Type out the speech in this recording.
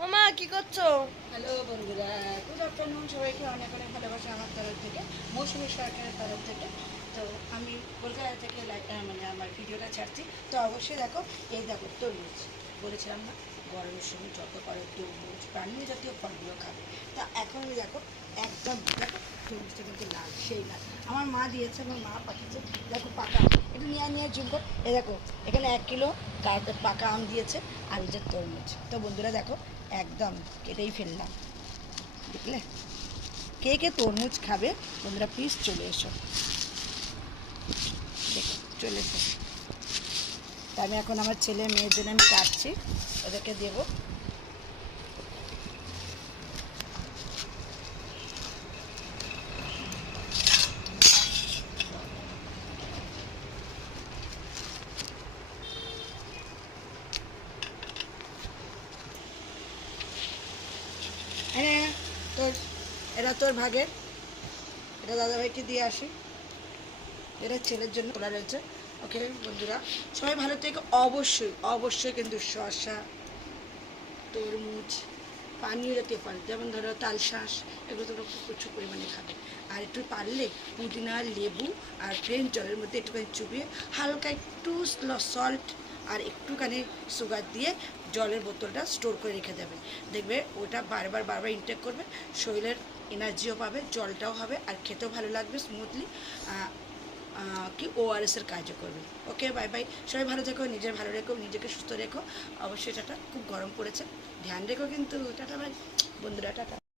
মামা কি করছো? হ্যালো বন্ধুরা, গুড আফটারনুন। সবাইকে অনেক অনেক ভালোবাসা আমার তরফ থেকে, মৌসুমী সরকারের তরফ থেকে। তো আমি কলকাতা থেকে মানে আমার ভিডিওটা ছাড়ছি। তো অবশ্যই দেখো, এই দেখো তরমুজ। বলেছিলাম না গরমের সময় যত পারো তরমুজ পানীয় জাতীয় ফলগুলো খাবে। তা এখন আমি দেখো একদম দেখো তরমুজটা কিন্তু লাল, সেই লাল। আমার মা দিয়েছে, আমার মা পাঠিয়েছে। দেখো পাকা একটু নিয়ে নিয়ে জুম কর। এই দেখো এখানে 1 কিলো পাকা আম দিয়েছে আর এই যে তরমুজ। তো বন্ধুরা দেখো একদম কেটেই ফেললাম, দেখলে? কে কে তরমুজ খাবে বন্ধুরা প্লিজ চলে এসো, দেখো চলে এসো। তা আমি এখন আমার ছেলে মেয়ের জন্য আমি কাটছি, ওদেরকে দেবো। হ্যাঁ তোর, এটা তোর ভাগের, এটা দাদাভাইকে দিয়ে আসি। এটা ছেলের জন্য তোলা রয়েছে। ওকে বন্ধুরা, সবাই ভালো থেকে অবশ্যই অবশ্যই কিন্তু শসা, তরমুজ, পানীয় জাতীয় ফল যেমন ধরো তালশাঁস, এগুলো তোমরা খুব প্রচুর পরিমাণে খাবে। আর একটু পারলে পুদিনা, লেবু আর প্লেন জলের মধ্যে একটুখানি চুবিয়ে হালকা একটু সল্ট আর একটুখানি সুগার দিয়ে জলের বোতলটা স্টোর করে রেখে দেবে। দেখবে ওটা বারবার বারবার ইনটেক করবে, শরীরের এনার্জিও পাবে, জলটাও হবে আর খেতেও ভালো লাগবে স্মুথলি। কি ওআরএসের কাজও করবে। ওকে বাই বাই, সবাই ভালো থেকো, নিজের ভালো রেখো, নিজেকে সুস্থ রেখো। অবশ্যই টাটা, খুব গরম পড়েছে, ধ্যান রেখো কিন্তু। টাটা বাই বন্ধুরা, টাটা।